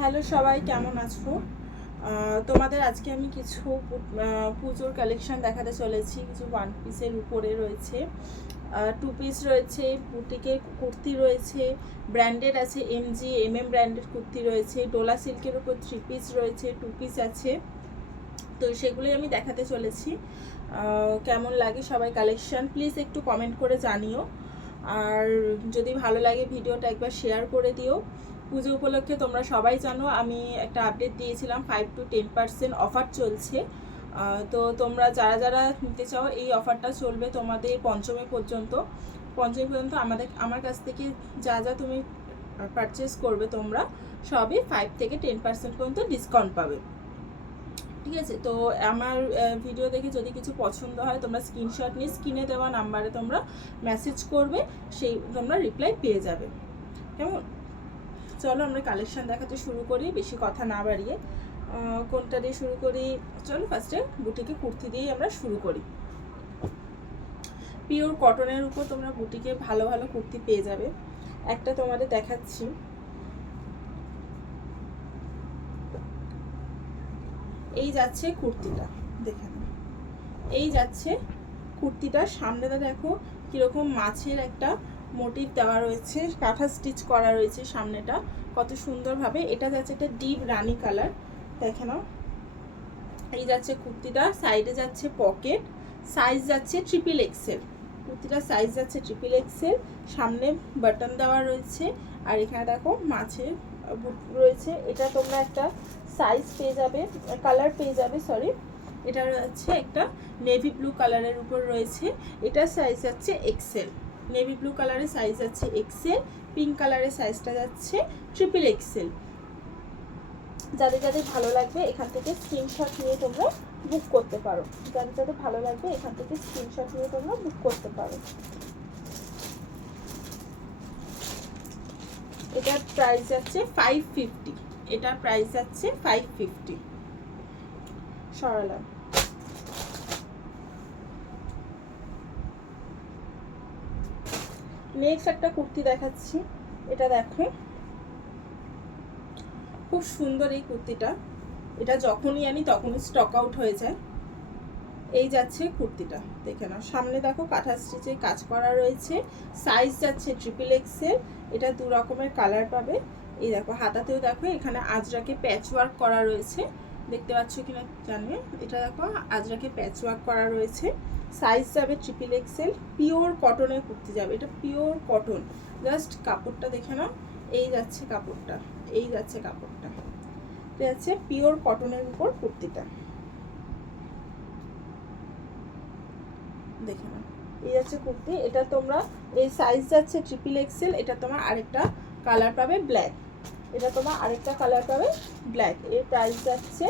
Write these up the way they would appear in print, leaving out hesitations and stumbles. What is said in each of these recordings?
Hello সবাই, কেমন আছো? তোমাদের আজকে আমি কিছু পুজোর কালেকশন দেখাতে চলেছি। কিছু ওয়ান পিসের উপরে রয়েছে, টু পিস রয়েছে, বুটিকের কুর্তি রয়েছে, ব্র্যান্ডেড আছে, এমএম ব্র্যান্ডেড কুর্তি রয়েছে, ডোলা সিল্কের উপর থ্রি পিস রয়েছে, টু পিস আছে। তো সেগুলোই আমি দেখাতে চলেছি। কেমন লাগে সবাই কালেকশন প্লিজ একটু কমেন্ট করে জানিও। আর যদি ভালো লাগে ভিডিওটা একবার শেয়ার করে দিও। পুজো উপলক্ষে তোমরা সবাই জানো আমি একটা আপডেট দিয়েছিলাম, 5-10% অফার চলছে। তো তোমরা যারা যারা নিতে চাও এই অফারটা চলবে তোমাদের পঞ্চমী পর্যন্ত। আমার কাছ থেকে যা যা তুমি পারচেস করবে তোমরা সবই 5-10% পর্যন্ত ডিসকাউন্ট পাবে। ঠিক আছে, তো আমার ভিডিও দেখে যদি কিছু পছন্দ হয় তোমরা স্ক্রিনশট নিয়ে স্ক্রিনে দেওয়া নাম্বারে তোমরা মেসেজ করবে, সেই তোমরা রিপ্লাই পেয়ে যাবে। কেমন? চলো আমরা কালেকশন দেখাতে শুরু করি, বেশি কথা না বাড়িয়ে। কোনটা দিয়ে শুরু করি? চলো ফার্স্টে বুটিকে কুর্তি দিয়েই আমরা শুরু করি। পিওর কটনের উপর তোমরা বুটিকে ভালো ভালো কুর্তি পেয়ে যাবে। একটা তোমাদের দেখাচ্ছি, এই যাচ্ছে কুর্তিটা, দেখে নাও। এই যাচ্ছে কুর্তিটার সামনেটা দেখো কীরকম মাছের একটা মোটিভ দেওয়া রয়েছে, কাঁথা স্টিচ করা রয়েছে সামনেটা কত সুন্দরভাবে। এটা যাচ্ছে একটা ডিপ রানি কালার, দেখে নাও। এই যাচ্ছে কুর্তিটা, সাইডে যাচ্ছে পকেট, সাইজ যাচ্ছে XXL। কুর্তিটার সাইজ যাচ্ছে XXL, সামনে বাটন দেওয়া রয়েছে। আর এখানে দেখো মাছের রয়েছে। এটা তোমরা একটা সাইজ পেয়ে যাবে, কালার পেয়ে যাবে, সরি। এটা হচ্ছে একটা নেভি ব্লু কালারের উপর রয়েছে। এটার সাইজ যাচ্ছে XL। নেভি ব্লু কালারের সাইজ যাচ্ছে XL, পিঙ্ক কালারের সাইজটা যাচ্ছে XXL। যাদের যাদের ভালো লাগবে এখান থেকে স্ক্রিনশট নিয়ে তোমরা বুক করতে পারো। যাদের যাদের ভালো লাগবে এখান থেকে স্ক্রিনশট নিয়ে তোমরা বুক করতে পারো। এটার প্রাইস যাচ্ছে 550। এটার প্রাইস যাচ্ছে 550। সরালাম। নেক্সট একটা কুর্তি দেখাচ্ছি, এটা দেখো খুব সুন্দর এই কুর্তিটা। এটা যখনই আনি তখনই স্টক আউট হয়ে যায়। এই যাচ্ছে কুর্তিটা, দেখে নাও। সামনে দেখো কাঁথা স্টিচে কাজ করা রয়েছে, সাইজ যাচ্ছে XXL। এটা দু রকমের কালার পাবে। এই দেখো হাতাতেও দেখো এখানে আজরাকে প্যাচ ওয়ার্ক করা রয়েছে, দেখতে পাচ্ছ কিনা জানবে। এটা দেখো আজরাকে প্যাচ ওয়ার্ক করা রয়েছে, সাইজ যাবে XXL। পিওর কটনের কুর্তি যাবে, এটা পিওর কটন। জাস্ট কাপড়টা দেখে নাও। এই যাচ্ছে কাপড়টা, এই যাচ্ছে কাপড়টা, এটা যাচ্ছে পিওর কটনের উপর কুর্তিটা, দেখে নাও। এই যাচ্ছে কুর্তি, এটা তোমরা এই সাইজ যাচ্ছে XXL। এটা তোমার আরেকটা কালার পাবে ব্ল্যাক, এটা তোমার আরেকটা কালার পাবে ব্ল্যাক। এর প্রাইস যাচ্ছে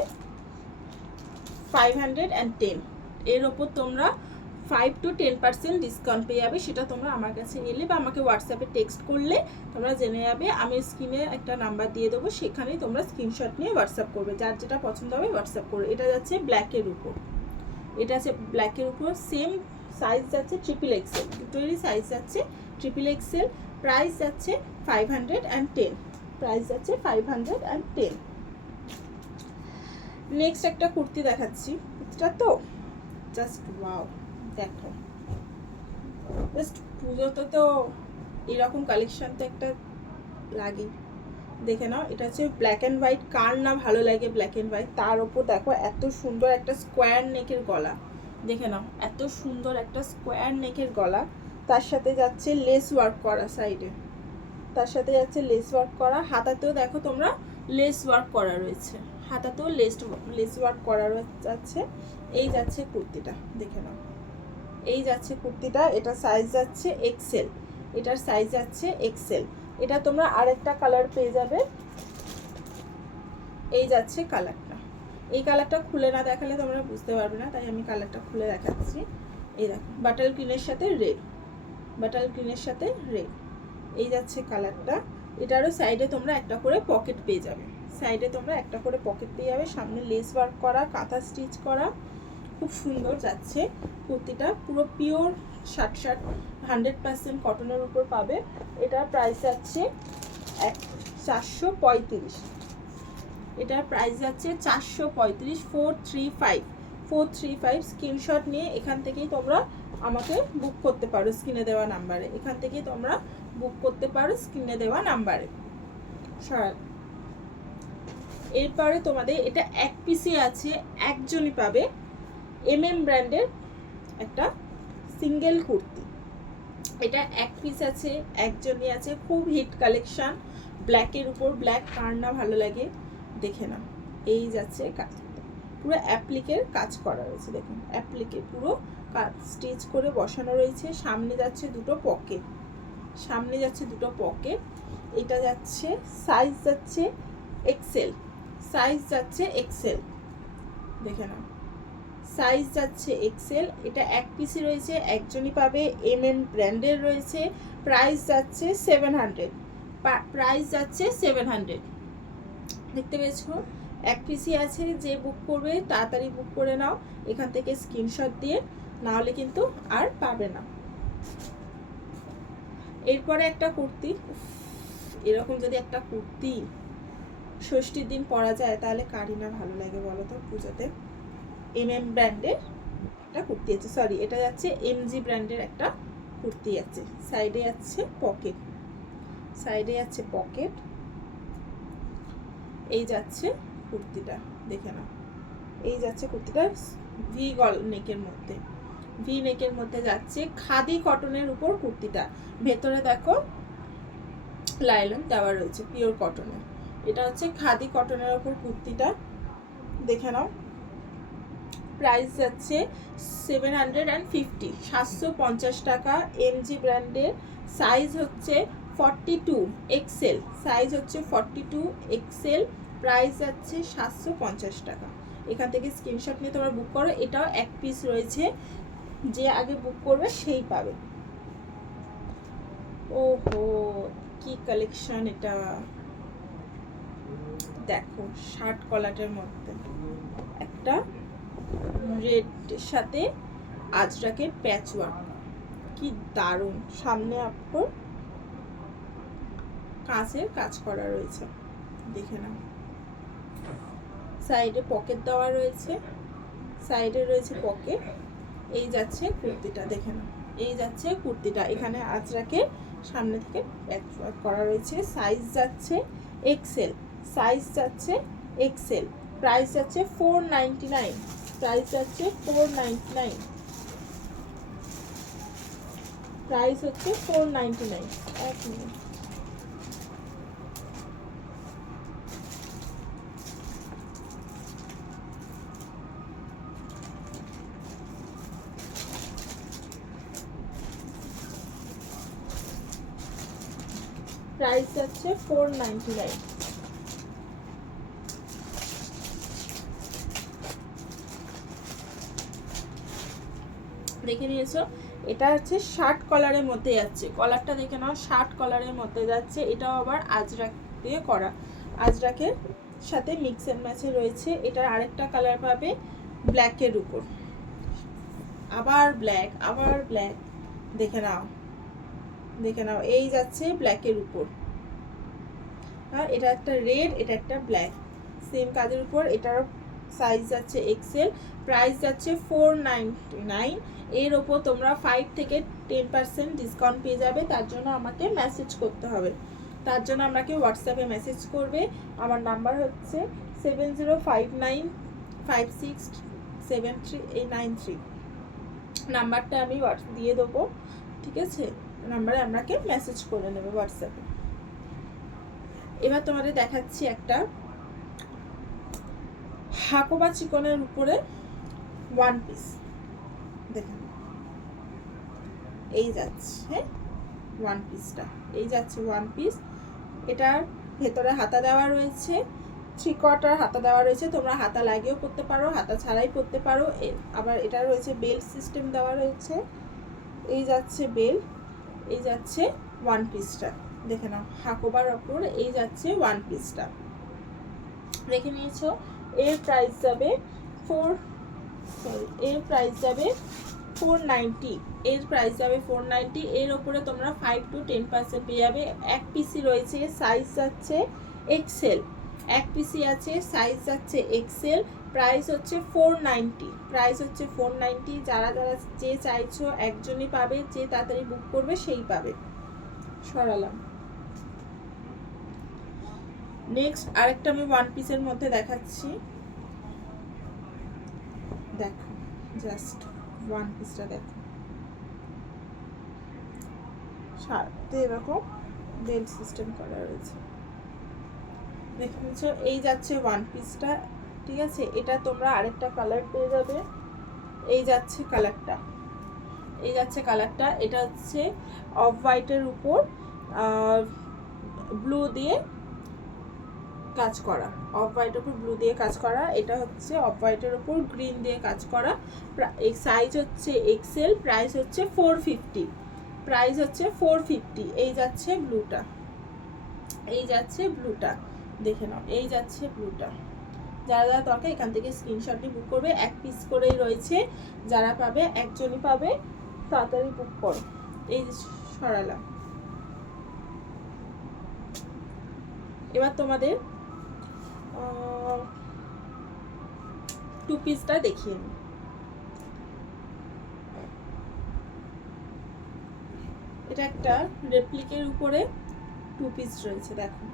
510। এর ওপর তোমরা 5-10% ডিসকাউন্ট পেয়ে যাবে। সেটা তোমরা আমার কাছে এলে বা আমাকে হোয়াটসঅ্যাপে টেক্সট করলে তোমরা জেনে যাবে। আমি স্ক্রিনে একটা নাম্বার দিয়ে দেবো, সেখানেই তোমরা স্ক্রিনশট নিয়ে হোয়াটসঅ্যাপ করবে, যার যেটা পছন্দ হবে হোয়াটসঅ্যাপ করবে। এটা যাচ্ছে ব্ল্যাকের উপর, এটা আছে ব্ল্যাকের উপর, সেম সাইজ যাচ্ছে XXL। দুটোরই সাইজ যাচ্ছে XXL। প্রাইস যাচ্ছে 510। প্রাইস যাচ্ছে 510। নেক্সট একটা কুর্তি দেখাচ্ছি। কুর্তিটা তো জাস্ট ওয়াও, দেখো। জাস্ট পুজোতে তো এরকম কালেকশন তো একটা লাগে, দেখে নাও। এটা হচ্ছে ব্ল্যাক অ্যান্ড হোয়াইট, কার না ভালো লাগে ব্ল্যাক অ্যান্ড হোয়াইট। তার ওপর দেখো এত সুন্দর একটা স্কোয়ার নেকের গলা, দেখে নাও এত সুন্দর একটা স্কোয়ার নেকের গলা। তার সাথে যাচ্ছে লেস ওয়ার্ক করা সাইডে, তার সাথে যাচ্ছে লেস ওয়ার্ক করা। হাতাতেও দেখো তোমরা লেস ওয়ার্ক করা রয়েছে, হাতাতেও লেস ওয়ার্ক করা যাচ্ছে। এই যাচ্ছে কুর্তিটা, দেখে নাও। এই যাচ্ছে কুর্তিটা, এটা সাইজ যাচ্ছে XL। এটার সাইজ যাচ্ছে XL। এটা তোমরা আরেকটা কালার পেয়ে যাবে। এই যাচ্ছে কালারটা। এই কালারটা খুলে না দেখালে তোমরা বুঝতে পারবে না, তাই আমি কালারটা খুলে দেখাচ্ছি। এই দেখো বাটার গ্রিনের সাথে রেড, বাটার গ্রিনের সাথে রেড। এই যাচ্ছে কালারটা। এটারও সাইডে তোমরা একটা করে পকেট পেয়ে যাবে, সাইডে তোমরা একটা করে পকেট পেয়ে যাবে। সামনে লেস ওয়ার্ক করা, কাঁথা স্টিচ করা, খুব সুন্দর যাচ্ছে কুর্তিটা। পুরো পিওর 100% কটনের উপর পাবে। এটার প্রাইস যাচ্ছে 435। এটার প্রাইস যাচ্ছে 435, 435 স্ক্রিনশট নিয়ে এখান থেকেই তোমরা আমাকে বুক করতে পারো স্ক্রিনে দেওয়া নাম্বারে, এখান থেকেই তোমরা বুক করতে পারো স্ক্রিনে দেওয়া নাম্বারে। এরপরে তোমাদের এটা এক পিসি আছে, একজনই পাবে, ব্র্যান্ডের একটা সিঙ্গেল কুর্তি। এটা এক পিস আছে, একজনই আছে, খুব হিট কালেকশন, ব্ল্যাকের উপর ব্ল্যাক, কার না ভালো লাগে দেখে না। এই যাচ্ছে কাজ, পুরো অ্যাপ্লিকের কাজ করা রয়েছে, দেখুন অ্যাপ্লিকে পুরো কাজ স্টিচ করে বসানো রয়েছে। সামনে যাচ্ছে দুটো পকেট, সামনে যাচ্ছে দুটো পকেট। এটা যাচ্ছে সাইজ যাচ্ছে এক্সেল, সাইজ যাচ্ছে এক্সেল, দেখে না সাইজ যাচ্ছে এক্সেল। এটা এক পিসি রয়েছে, একজনই পাবে, ব্র্যান্ডের রয়েছে। প্রাইস যাচ্ছে 700, প্রাইস যাচ্ছে 700। দেখতে পেয়েছো এক পিসি আছে, যে বুক করবে তাড়াতাড়ি বুক করে নাও এখান থেকে স্ক্রিনশট দিয়ে, না হলে কিন্তু আর পাবে না। এরপরে একটা কুর্তি, এরকম যদি একটা কুর্তি ষষ্ঠীর দিন পরা যায় তাহলে কারই না ভালো লাগে বলো তো পুজোতে। ব্র্যান্ডের একটা কুর্তি আছে, সরি এটা যাচ্ছে এমজি ব্র্যান্ডের একটা কুর্তি আছে। সাইডে আছে পকেট, সাইডে আছে পকেট। এই যাচ্ছে কুর্তিটা, দেখে না এই যাচ্ছে কুর্তিটা ভি নেকের মধ্যে, ভি নেকের মধ্যে যাচ্ছে, খাদি কটনের উপর কুর্তিটা। ভেতরে দেখো লাইলন দেওয়া রয়েছে পিওর কটনের। এটা হচ্ছে খাদি কটনের উপর কুর্তিটা, দেখে নাও। প্রাইস যাচ্ছে 750, 750 টাকা। এমজি ব্র্যান্ডের, সাইজ হচ্ছে 42 এক্সেল, সাইজ হচ্ছে 42 এক্সেল। প্রাইস যাচ্ছে 750 টাকা। এখান থেকে স্ক্রিনশট নিয়ে তোমরা বুক করো। এটাও এক পিস রয়েছে, যে আগে বুক করবে সেই পাবে। ওহো কি কালেকশন এটা, দেখো শার্ট কলারের মধ্যে একটা রেড সাথে আজরাকের প্যাচ ওয়ার্ক, কি দারুণ। সামনে আপনার কাঁচের কাজ করা রয়েছে, দেখে নাও। সাইডে পকেট দেওয়া রয়েছে, সাইডে রয়েছে পকেট। এই যাচ্ছে কুর্তিটা, দেখে নাও। এই যাচ্ছে কুর্তিটা, এখানে আজরাকের সামনে থেকে প্যাচ ওয়ার্ক করা রয়েছে। সাইজ যাচ্ছে এক্সেল, সাইজ যাচ্ছে এক্সেল। প্রাইস যাচ্ছে 499, প্রাইস যাচ্ছে 499, প্রাইস হচ্ছে 499। এক মিনিট, প্রাইস যাচ্ছে 499। দেখে নিয়েছো, এটা হচ্ছে শার্ট কলারের মধ্যে যাচ্ছে, কলারটা দেখে নাও, শার্ট কলারের মধ্যে যাচ্ছে। এটাও আবার আজরাক দিয়ে করা, আজরাকের সাথে মিক্স এন্ড ম্যাচে রয়েছে। এটার আরেকটা কালার পাবে ব্ল্যাকের উপর, আবার ব্ল্যাক, আবার ব্ল্যাক, দেখে নাও, দেখে নাও। এই যাচ্ছে ব্ল্যাকের উপর, আর এটা একটা রেড, এটা একটা ব্ল্যাক, সেম কাজের উপর। এটার সাইজ যাচ্ছে এক্সেল, প্রাইস যাচ্ছে 499। এর ওপর তোমরা 5 থেকে 10% ডিসকাউন্ট পেয়ে যাবে। তার জন্য আমাকে মেসেজ করতে হবে, তার জন্য আমাকে হোয়াটসঅ্যাপে মেসেজ করবে। আমার নাম্বার হচ্ছে 7059567393। নাম্বারটা আমি দিয়ে দেবো, ঠিক আছে? নাম্বারে আপনাকে মেসেজ করে নেবে হোয়াটসঅ্যাপে। এবার তোমাদের দেখাচ্ছি একটা হাকোবা চিকনের উপরে ওয়ান পিস, দেখেন এই যাচ্ছে ওয়ান পিসটা, এই যাচ্ছে ওয়ান পিস। এটার ভেতরে হাতা দেওয়া রয়েছে, 3/4 হাতা দেওয়া রয়েছে, তোমরা হাতা লাগিয়েও করতে পারো, হাতা ছাড়াই করতে পারো। আবার এটা রয়েছে বেল্ট সিস্টেম দেওয়া রয়েছে। এই যাচ্ছে বেল্ট, এই যাচ্ছে ওয়ান পিসটা, দেখে নাও হাকোবার ওপর এই যাচ্ছে ওয়ান পিসটা, দেখে নিয়েছো। এর প্রাইস যাবে 490, এর প্রাইস যাবে 490। এর ওপরে তোমরা 5 to 10% পেয়ে যাবে। এক পিসি রয়েছে, সাইজ যাচ্ছে এক্সেল, এক পিসি আছে, সাইজ যাচ্ছে এক্সেল, প্রাইস হচ্ছে 490, প্রাইস হচ্ছে 490। যারা যারা যে চাইছো একজনই পাবে, যে তাড়াতাড়ি বুক করবে সেই পাবে। সরালাম। নেক্সট আরেকটা আমি ওয়ান পিসের মধ্যে দেখাচ্ছি, দেখো জাস্ট ওয়ান পিসটা দেখো, সাথে এরকম বেল্ট সিস্টেম করা রয়েছে, দেখে নিচ্ছ। এই যাচ্ছে ওয়ান পিসটা, ঠিক আছে। এটা তোমরা আরেকটা কালার পেয়ে যাবে, এই যাচ্ছে কালারটা, এই যাচ্ছে কালারটা। এটা হচ্ছে অফ হোয়াইটের উপর ব্লু দিয়ে কাজ করা, অফ হোয়াইটের উপর ব্লু দিয়ে কাজ করা। এটা হচ্ছে অফ হোয়াইটের উপর গ্রিন দিয়ে কাজ করা। এই সাইজ হচ্ছে এক্সেল, প্রাইস হচ্ছে 450, প্রাইস হচ্ছে 450। এই যাচ্ছে ব্লুটা, এই যাচ্ছে ব্লুটা, দেখে নাও, এই যাচ্ছে ব্লুটা। যারা যারা দরকার এখান থেকে স্ক্রিনশটটি বুক করবে, এক পিস করেই রয়েছে, যারা পাবে একজনই পাবে, তাড়াতাড়ি বুক করো। এই সরালাম। এবার তোমাদের টু পিসটা দেখিয়ে নিই। এটা একটা রেপ্লিকের উপরে টু পিস রয়েছে, দেখো।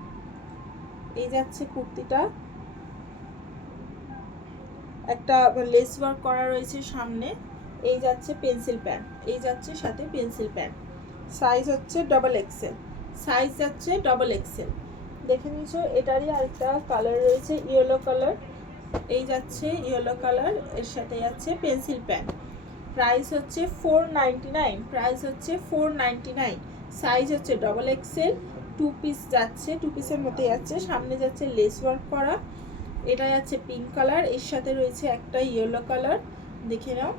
এই যাচ্ছে কুর্তিটা, একটা লেস ওয়ার্ক করা রয়েছে সামনে। এই যাচ্ছে পেন্সিল প্যান্ট, এই যাচ্ছে সাথে পেন্সিল প্যান্ট। সাইজ হচ্ছে ডবল এক্সেল, সাইজ যাচ্ছে ডবল এক্সেল। দেখে নিয়েছো। এটারই আরেকটা কালার রয়েছে ইয়েলো কালার, এই যাচ্ছে ইয়েলো কালার, এর সাথে যাচ্ছে পেন্সিল প্যান্ট। প্রাইস হচ্ছে 499, প্রাইস হচ্ছে 499। সাইজ হচ্ছে ডবল এক্সেল, টু পিস যাচ্ছে, টু পিসের মধ্যে যাচ্ছে, সামনে যাচ্ছে লেস ওয়ার্ক করা। এটা যাচ্ছে পিঙ্ক কালার, এর সাথে রয়েছে একটা ইয়েলো কালার, দেখে নাও।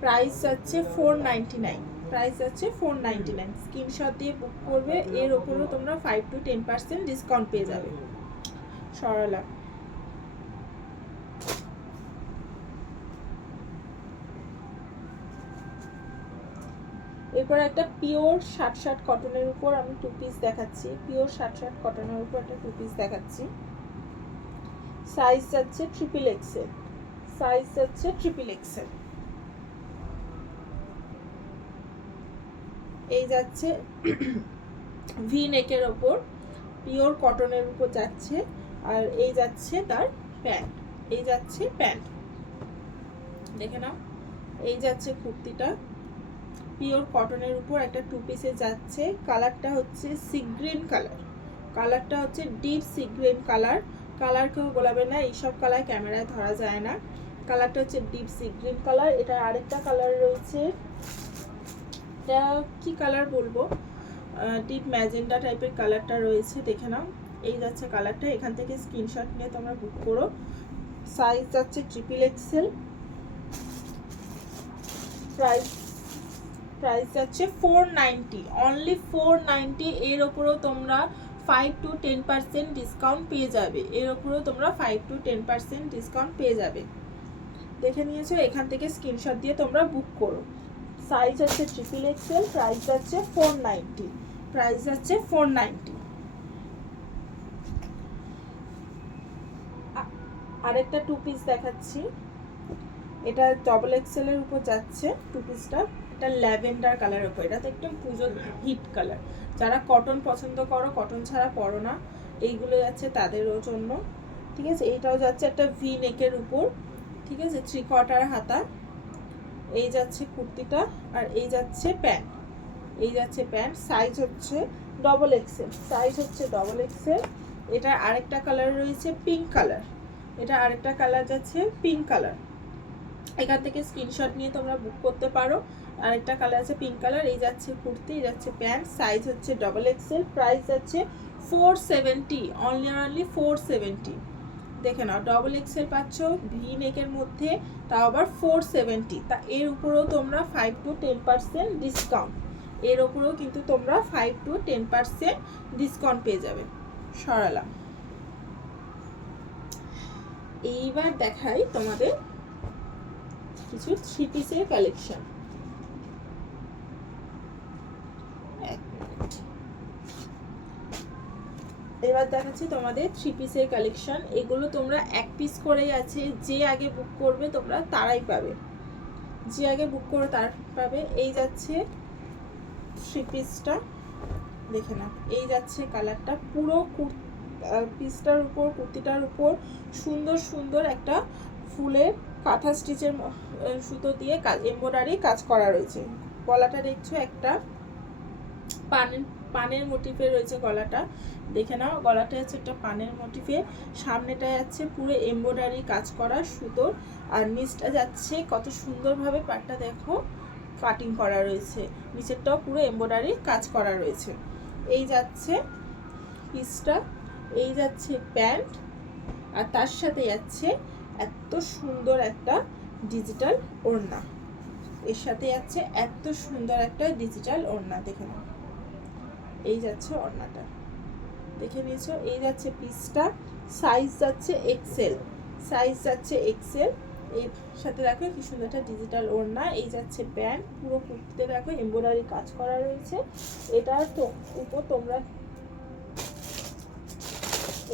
প্রাইস যাচ্ছে 499, প্রাইস যাচ্ছে 499। স্ক্রিনশট দিয়ে বুক করবে, এর ওপরেও তোমরা 5 to 10% ডিসকাউন্ট পেয়ে যাবে। সরলা। এরপর একটা পিওর শার্ট কটনের উপর আমি টু পিস দেখাচ্ছি, পিওর শার্ট কটনের উপর একটা টু পিস দেখাচ্ছি। সাইজ যাচ্ছে ট্রিপল এক্সেল, সাইজ যাচ্ছে ট্রিপল এক্সেল। এই যাচ্ছে ভি নেকের ওপর পিওর কটনের উপর যাচ্ছে, আর এই যাচ্ছে তার প্যান্ট, এই যাচ্ছে প্যান্ট, দেখে নাও। এই যাচ্ছে কুর্তিটা পিওর কটনের উপর একটা টু পিসে যাচ্ছে। কালারটা হচ্ছে সি গ্রিন কালার, কালারটা হচ্ছে deep sea green colour. Colour কেউ বলাবে না, এইসব কালার ক্যামেরায় ধরা যায় না। কালারটা হচ্ছে ডিপ সি গ্রিন কালার। এটা আরেকটা কালার রয়েছে, এটা কি কালার বলবো, ডিপ ম্যাজেন্ডা টাইপের কালারটা রয়েছে, দেখে নাও। এই যাচ্ছে কালারটা, এখান থেকে স্ক্রিনশট নিয়ে তোমরা বুক করো। সাইজ যাচ্ছে ট্রিপল এক্সেল, প্রাইস যাচ্ছে 490, অনলি 490। এর ওপরেও তোমরা 5 to 10% ডিসকাউন্ট পেয়ে যাবে, এর ওপরেও তোমরা 5 to 10% ডিসকাউন্ট পেয়ে যাবে। দেখে নিয়েছো, এখান থেকে স্ক্রিনশট দিয়ে তোমরা বুক করো। সাইজ হচ্ছে ট্রিপল এক্সেল, প্রাইস যাচ্ছে 490, প্রাইস যাচ্ছে 490। আরেকটা টু পিস দেখাচ্ছি, এটা ডবল এক্সেল এর উপর যাচ্ছে টু পিসটা। এটা ল্যাভেন্ডার কালারের উপর, এটা তো একদম পুজোর হিট কালার। যারা কটন পছন্দ করো, কটন ছাড়া পরো না, এইগুলো যাচ্ছে তাদেরও জন্য, ঠিক আছে। এইটাও যাচ্ছে একটা ভি নেকের উপর, ঠিক আছে, 3/4 হাতা। এই যাচ্ছে কুর্তিটা, আর এই যাচ্ছে প্যান্ট, এই যাচ্ছে প্যান্ট। সাইজ হচ্ছে ডবল এক্সেল, সাইজ হচ্ছে ডবল এক্সেল। এটা আরেকটা কালার রয়েছে পিঙ্ক কালার, এটা আরেকটা কালার যাচ্ছে পিঙ্ক কালার। এখান থেকে স্ক্রিনশট নিয়ে তোমরা বুক করতে পারো। আরেকটা কালার আছে পিঙ্ক কালার। এই যাচ্ছে কুর্তি, এই যাচ্ছে প্যান্ট, সাইজ হচ্ছে ডবল এক্সেল, প্রাইস যাচ্ছে 470, অনলি 470। দেখে নাও, ডবল এক্সেল পাচ্ছ ভি নেকের মধ্যে, তাও আবার 470। তা এর উপরেও তোমরা 5 to 10% ডিসকাউন্ট, এর উপরেও কিন্তু তোমরা 5 to 10% ডিসকাউন্ট পেয়ে যাবে। সরালাম। এইবার দেখাই তোমাদের কিছু থ্রি পিসের কালেকশন। এবার এবার দেখাচ্ছি তোমাদের 3 পিসের কালেকশন। এগুলো তোমরা 1 পিস করেই আছে, যে আগে বুক করবে তোমরা তারাই পাবে, যে আগে বুক করে তার পাবে। এই যাচ্ছে 3 পিসটা, দেখে নাও। এই যাচ্ছে কালারটা, পুরো পিসটার উপর, কুর্তিটার উপর সুন্দর সুন্দর একটা ফুলের কাঁথা স্টিচের সুতো দিয়ে এমব্রয়ডারি কাজ করা রয়েছে। গলাটা দেখছো একটা পানের মোটিফে রয়েছে গলাটা, দেখে নাও। গলাটা হচ্ছে একটা পানের মোটিফে, সামনেটা যাচ্ছে পুরো এমব্রয়ডারি কাজ করা সুতোর, আর নিচটা যাচ্ছে কত সুন্দরভাবে পাটটা দেখো কাটিং করা রয়েছে, নিচেরটাও পুরো এমব্রয়ডারি কাজ করা রয়েছে। এই যাচ্ছে পিসটা, এই যাচ্ছে প্যান্ট, আর তার সাথে যাচ্ছে এত সুন্দর একটা ডিজিটাল ওড়না, এর সাথে যাচ্ছে এত সুন্দর একটা ডিজিটাল ওড়না, দেখে নাও। এই যাচ্ছে ওড়নাটা, দেখে নিয়েছো। এই যাচ্ছে পিসটা, সাইজ যাচ্ছে এক্সেল, সাইজ যাচ্ছে এক্সেল। এর সাথে দেখো কি সুন্দর একটা ডিজিটাল ওড়না। এই যাচ্ছে প্যান্ট, পুরো কুর্তিতে দেখো এমব্রয়ডারি কাজ করা রয়েছে। এটার উপর তোমরা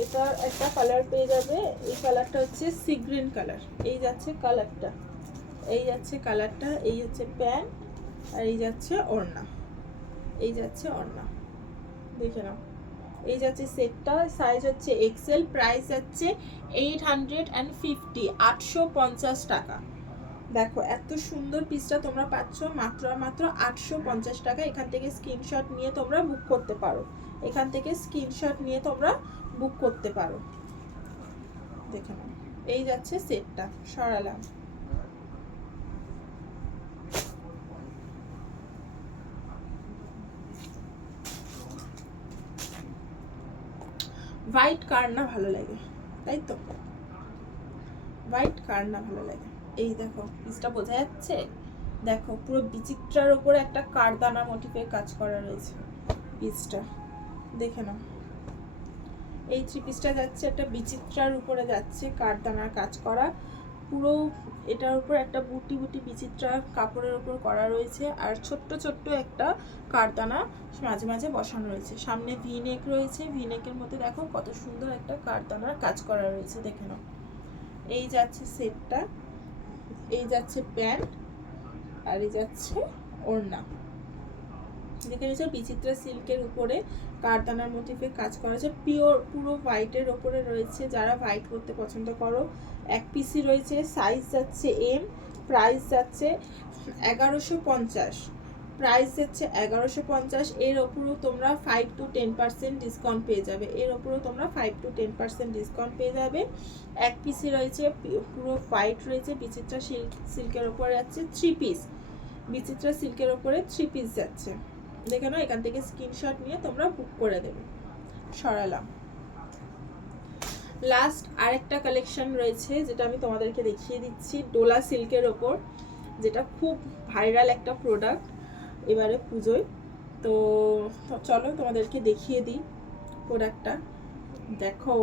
এটা একটা কালার পেয়ে যাবে, এই কালারটা হচ্ছে সি গ্রিন কালার। এই যাচ্ছে কালারটা, এই যাচ্ছে কালারটা, এই হচ্ছে প্যান্ট, আর এই যাচ্ছে ওড়না, এই যাচ্ছে ওড়না, দেখে নাও। এই যাচ্ছে সেটটা, সাইজ হচ্ছে এক্সেল, প্রাইস যাচ্ছে 850, 850 টাকা। দেখো এত সুন্দর পিসটা তোমরা পাচ্ছ মাত্র 850 টাকা। এখান থেকে স্ক্রিনশট নিয়ে তোমরা বুক করতে পারো, এখান থেকে স্ক্রিনশট নিয়ে তোমরা বুক করতে পারো, দেখে নাও। এই যাচ্ছে সেটটা, সরালাম। হোয়াইট কার না ভালো লাগে, তাই তো? হোয়াইট কার না ভালো লাগে? এই দেখো পিসটা বোঝা যাচ্ছে, দেখো পুরো বিচিত্রার উপরে একটা কারদানা মোটিফের কাজ করা রয়েছে পিসটা, দেখে নাও। এই 3 পিসটা যাচ্ছে একটা বিচিত্রার উপরে যাচ্ছে কারদানার কাজ করা, পুরো এটার উপর একটা বুটি বুটি বিচিত্রা কাপড়ের উপর করা রয়েছে, আর ছোট্ট ছোট্ট একটা কারদানা মাঝে মাঝে বসানো রয়েছে। সামনে ভি নেক রয়েছে, ভি নেকের মধ্যে দেখো কত সুন্দর একটা কারদানার কাজ করা রয়েছে, দেখে নাও। এই যাচ্ছে সেটটা, এই যাচ্ছে প্যান্ট, আর এই যাচ্ছে ওড়না, দেখে নিচ্ছ বিচিত্রা সিল্কের উপরে কারদানার মোটিফে কাজ করা আছে, পিওর পুরো হোয়াইটের ওপরে রয়েছে। যারা হোয়াইট করতে পছন্দ করো, 1 পিসই রয়েছে, সাইজ যাচ্ছে এম, প্রাইস যাচ্ছে 1150, প্রাইস যাচ্ছে 1150। এর ওপরেও তোমরা 5 to 10% ডিসকাউন্ট পেয়ে যাবে, এর ওপরেও তোমরা 5 to 10% ডিসকাউন্ট পেয়ে যাবে। 1 পিসই রয়েছে, পুরো হোয়াইট রয়েছে, বিচিত্রা সিল্কের ওপরে যাচ্ছে 3 পিস, বিচিত্রা সিল্কের ওপরে 3 পিস যাচ্ছে, দেখে নাও। এখান থেকে স্ক্রিনশট নিয়ে তোমরা বুক করে দেবে, সরালাম। লাস্ট আরেকটা কালেকশন রয়েছে, যেটা আমি তোমাদেরকে দেখিয়ে দিচ্ছি, ডোলা সিল্কের ওপর, যেটা খুব ভাইরাল একটা প্রোডাক্ট এবারে পুজোয়। তো চলো তোমাদেরকে দেখিয়ে দিই প্রোডাক্টটা, দেখো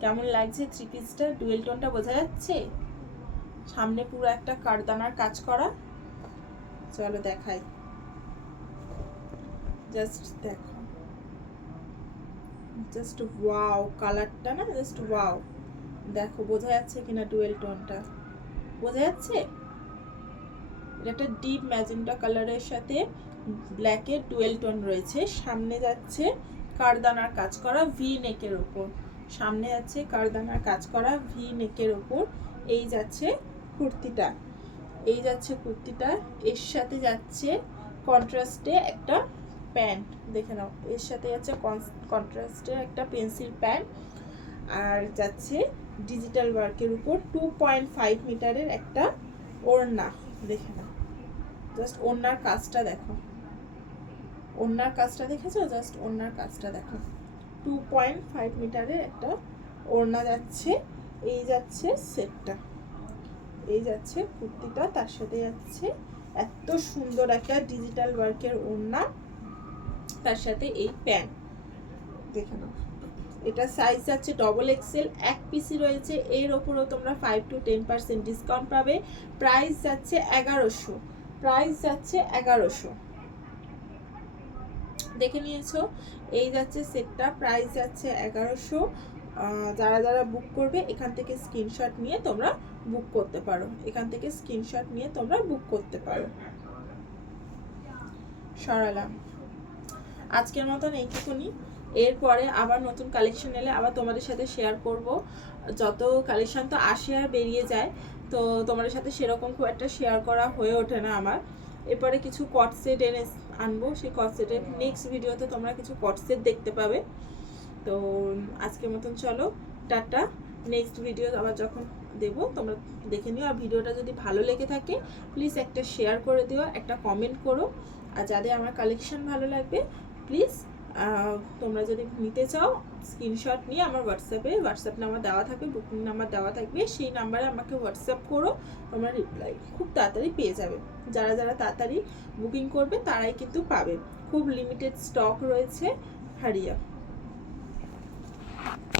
কেমন লাগছে। 3 পিসটা ডুয়েল টোনটা বোঝা যাচ্ছে, সামনে পুরো একটা কারদানার কাজ করা, চলো দেখাই, জাস্ট দেখো, জাস্ট ওয়াও কালারটা না, জাস্ট ওয়াও। দেখো বোঝা যাচ্ছে কিনা ডুয়েল টোনটা, বোঝা যাচ্ছে? এটা একটা ডিপ ম্যাজেন্টা কালারের সাথে ব্ল্যাকের ডুয়েল টোন রয়েছে। সামনে যাচ্ছে কারদানার কাজ করা ভি নেকের ওপর, সামনে যাচ্ছে কারদানার কাজ করা ভি নেকের ওপর। এই যাচ্ছে কুর্তিটা, এই যাচ্ছে কুর্তিটা, এর সাথে যাচ্ছে কন্ট্রাস্টে একটা প্যান্ট, দেখে নাও। এর সাথে যাচ্ছে কন্ট্রাস্টে একটা পেন্সিল প্যান্ট, আর যাচ্ছে ডিজিটাল ওয়ার্কের উপর 2.5 মিটারের একটা ওড়না, দেখে নাও। জাস্ট ওড়নার কাজটা দেখো, ওড়নার কাজটা দেখেছো? জাস্ট ওড়নার কাজটা দেখো, 2.5 মিটারের একটা ওড়না যাচ্ছে। এই যাচ্ছে সেটটা, এই যাচ্ছে কুর্তিটা, তার সাথে যাচ্ছে এত সুন্দর একটা ডিজিটাল ওয়ার্কের ওড়না, তার সাথে এই প্যান্ট, দেখে নাও। এটা সাইজ যাচ্ছে ডবল এক্সেল, 1 পিসই রয়েছে, এর ওপরেও তোমরা 5 to 10% ডিসকাউন্ট পাবে। প্রাইস যাচ্ছে 1100, প্রাইস যাচ্ছে 1100, দেখে নিয়েছো, এই যাচ্ছে সেটটা, প্রাইস যাচ্ছে 1100। যারা যারা বুক করবে এখান থেকে স্ক্রিনশট নিয়ে তোমরা বুক করতে পারো, এখান থেকে স্ক্রিনশট নিয়ে তোমরা বুক করতে পারো। সরালাম। আজকের মতন এইটুকুনি, এরপরে আবার নতুন কালেকশন এলে আবার তোমাদের সাথে শেয়ার করব। যত কালেকশন তো আসে আর বেরিয়ে যায়, তো তোমাদের সাথে সেরকম খুব একটা শেয়ার করা হয়ে ওঠে না আমার। এরপরে কিছু কট সেট এনে আনবো, সেই কট সেটের নেক্সট ভিডিওতে তোমরা কিছু কট সেট দেখতে পাবে। তো আজকের মতন চলো, টাটা। নেক্সট ভিডিও আবার যখন দেবো তোমরা দেখে নিও। আর ভিডিওটা যদি ভালো লেগে থাকে প্লিজ একটা শেয়ার করে দিও, একটা কমেন্ট করো। আর যাদের আমার কালেকশন ভালো লাগবে প্লিজ তোমরা যদি নিতে চাও স্ক্রিনশট নিয়ে আমার হোয়াটসঅ্যাপ নাম্বার দেওয়া থাকবে, বুকিং নাম্বার দেওয়া থাকবে, সেই নাম্বারে আমাকে হোয়াটসঅ্যাপ করো, তোমরা রিপ্লাই খুব তাড়াতাড়ি পেয়ে যাবে। যারা যারা তাড়াতাড়ি বুকিং করবে তারাই কিন্তু পাবে, খুব লিমিটেড স্টক রয়েছে, হারিয়া।